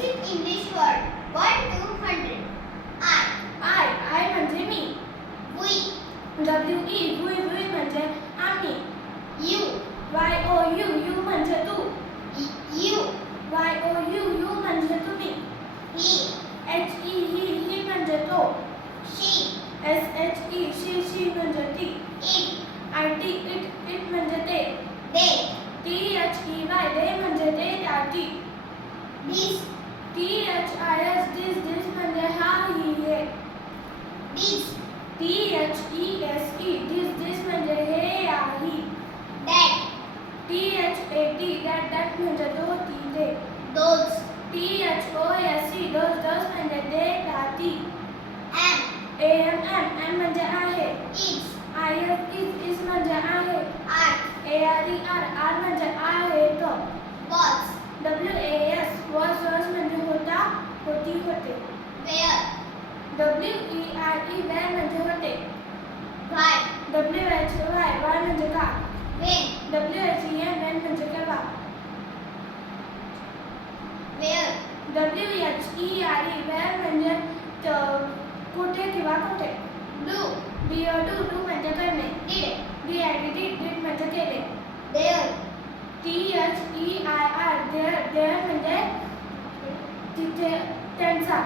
basic English word. 1 to 100. I. I I म्हणजे मी We. W E we we म्हणजे आम्ही You. Y O U you म्हणजे तू Y- You. Y O U you म्हणजे तुम्ही He. एच ई ही ही म्हणजे तो She. S H E she she म्हणजे ती It. I T it it म्हणजे ते They. T H E Y they म्हणजे ते त्या ती This. T H I S this this म्हणजे हा ही हे This. T H E S E these these म्हणजे हे या ही That. T H A T that that म्हणजे तो ती ते Those. T H O S E those those म्हणजे ते त्या ती Am. A M am am म्हणजे आहे Is. I F is is म्हणजे आहे Are. A R E are are म्हणजे आहे तो Was. W A S was was म्हणजे होता होती होते Where. W E R E where म्हणजे होते Why. W H Y why म्हणजे का When. W H E N when म्हणजे केव्हा Where. W H E R E where म्हणजे कुठे किंवा कुठे Do. ओ डू डू म्हणजे करणे Did. डी डी डीड म्हणजे केले There. T H E I R there there म्हणजे तिथे त्यांचा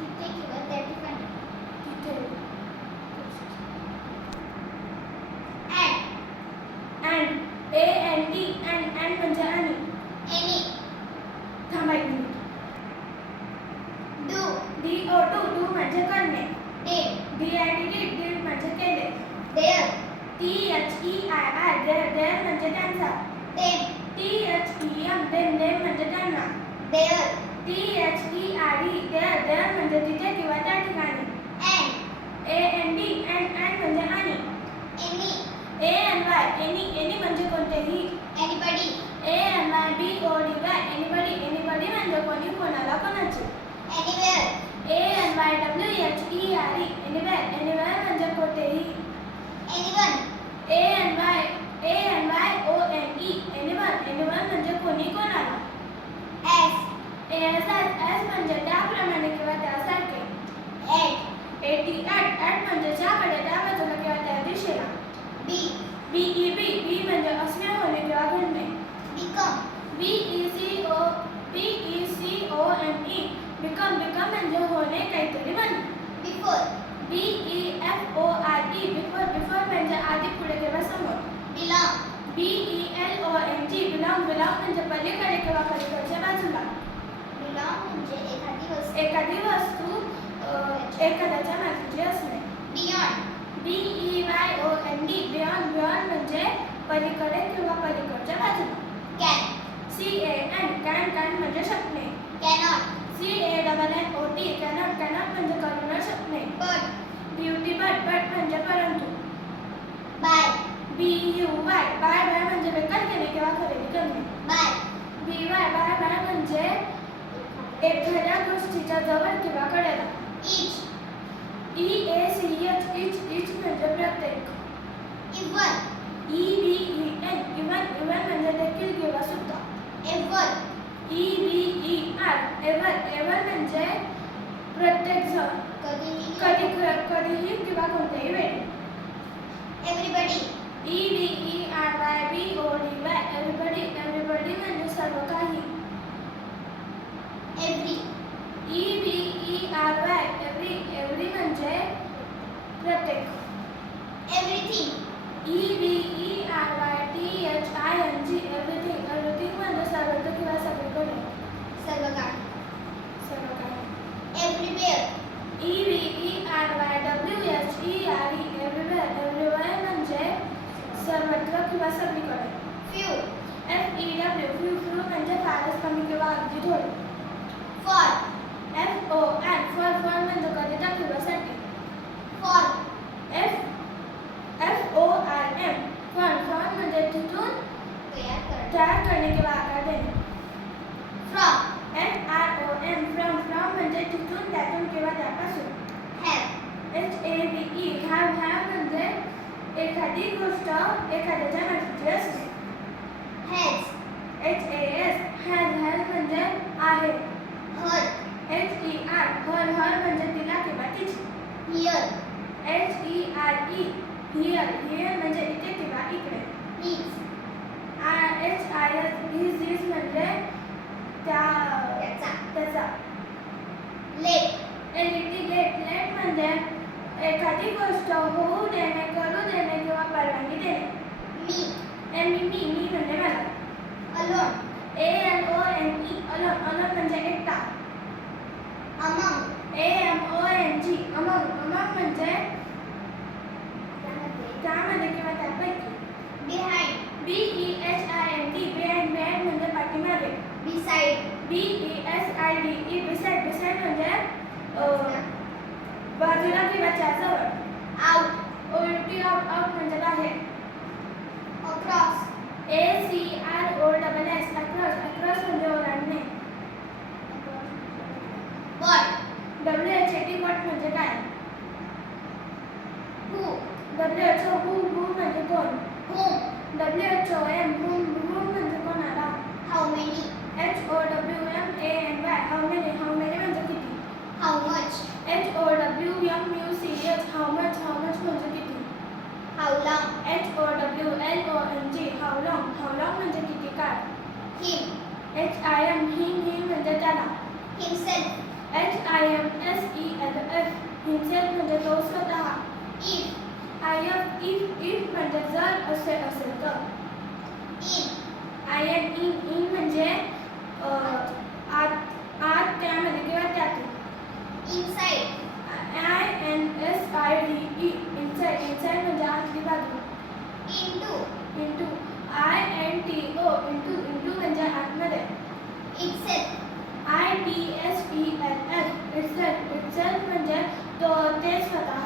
तिथे किंवा त्या ठिकाणी. तिथे म्हणजे तिथे किंवा त्या ठिकाणी And. A N D and and म्हणजे आणि Any. A N Y any any म्हणजे कोणतेही Anybody. A N Y B O D Y anybody anybody म्हणजे कोणी कोणाला कोणाचे Anywhere. A N Y W H E R E anywhere anywhere म्हणजे कोठेही Anyone. A N Y A N Y O N E anyone anyone म्हणजे कोणी कोणाला As. S S S म्हणजे त्याप्रमाणे किंवा म्हणजे आधी पुढे किंवा समोर Belong. B E L O N G belong belong म्हणजे पलीकडे किंवा पलीकडच्या बाजूला Belong म्हणजे एखादी वस्तू. एखादी वस्तू एखाद्याच्या मालकीची असणे Beyond. B E Y O N D beyond beyond म्हणजे पलीकडे किंवा पलीकडच्या बाजूला Can. C A N can can म्हणजे शकणे Cannot. C A double N O T cannot cannot म्हणजे करू न शकणे But. B U T but but म्हणजे परंतु Buy. B U Y buy buy म्हणजे विकत घेणे किंवा खरेदी करणे Buy. B Y by by म्हणजे एखाद्या गोष्टीच्या जवळ किंवा कडेला Each. E A C H each each म्हणजे प्रत्येक Even. E B E N even even म्हणजे देखील किंवा सुद्धा Ever. E B E R ever ever म्हणजे प्रत्येक जण कधीही. कधी कधीही किंवा कोणत्याही वेळी Everybody. E B E R Y B O D Y everybody everybody म्हणजे सर्व काही Every. E B E R Y every every म्हणजे प्रत्येक Everything. E B E R Y T H I N G everything everything म्हणजे सर्वत्र किंवा सगळीकडे सर्व काही. सर्व काही Everywhere. E B E R Y W H E R E everywhere everywhere म्हणजे सर्वत्र किंवा सगळीकडे Few. F E W few few म्हणजे फारच कमी किंवा अगदी थोडे For. गोष्ट एखाद्याच्या मालकीची असणे Has. H A S has has म्हणजे आहे Her. हर हर म्हणजे तिला किंवा तिची Here. H E R E here here म्हणजे इथे किंवा इकडे His. I H I S his his म्हणजे त्या त्याचा. त्याचा Late. लेट लेट म्हणजे एखादी गोष्ट होऊ देणे करू देणे किंवा अमंग अमंग म्हणजे त्यामध्ये किंवा त्यापैकी Behind. B E H I N D behind behind म्हणजे पाठीमागे Beside. B E S I D E beside beside म्हणजे बाजूला किंवा त्याजवळ Out. उलटी आउट आउट म्हणजे बाहेर Across. A C R O double S across across म्हणजे ओलांडणे What? W H A T what म्हणजे काय Who? W H O who who म्हणजे कोण Whom? W H O M whom whom म्हणजे कोणाला How many? H O W M A N Y how many how many म्हणजे किती How much? H O W M U C H how much how much म्हणजे किती How long? H O W L O N G how long how long म्हणजे किती काळ Him. H I M him him म्हणजे त्याला Himself. H I M S E L F himself म्हणजे तो स्वतः If. I F if if म्हणजे जर असे असेल तर In. आय एन इन इन म्हणजे आत आत त्यामध्ये किंवा त्यातून Inside. I N S I D E inside inside म्हणजे आतली बाजू into into I N T O into into म्हणजे आतमध्ये Itself. I T S P L F itself itself म्हणजे तो ते स्वतः।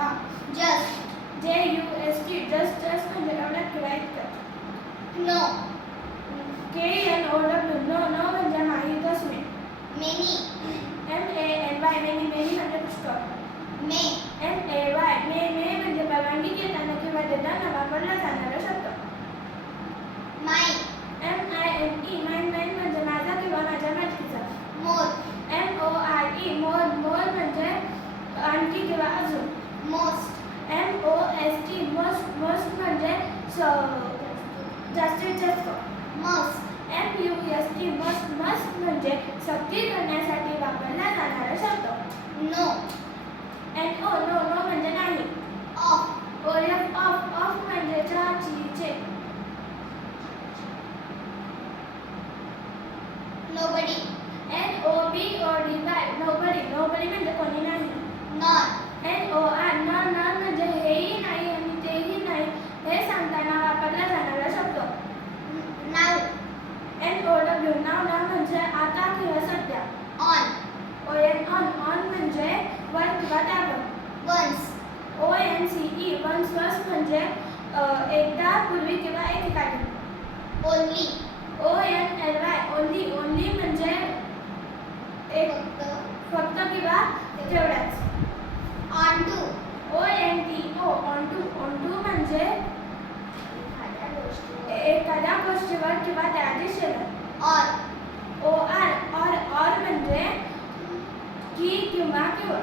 देताना वापरला जाणारा शब्द My. M I N E mine mine म्हणजे माझा किंवा माझ्या मालकीचा More. एम ओ आय ई मोर मोर म्हणजे आणखी किंवा अजून Most. M O S T most most म्हणजे जास्तीत जास्त Most. M U S T must must म्हणजे सक्ती करण्यासाठी वापरला जाणारा शब्द No. N O no no म्हणजे नाही Off. ओ ऑफ़ ऑफ़ म्हणजे चहाचीचे Nobody. N O B O D Y nobody nobody म्हणजे कोणी नाही Nor. N O R nor nor म्हणजे हेही नाही आणि तेही नाही हे सांगताना वापरला जाणारा शब्द Now. N O W now now म्हणजे विश्वास म्हणजे एकदा पूर्वी किंवा एक ठिकाणी only O N L Y only only म्हणजे एक फक्त. किंवा तेवढाच onto O N T O onto onto म्हणजे एखाद्या गोष्टीवर किंवा त्या दिशेवर. Or O R or or म्हणजे की किंवा किंवा.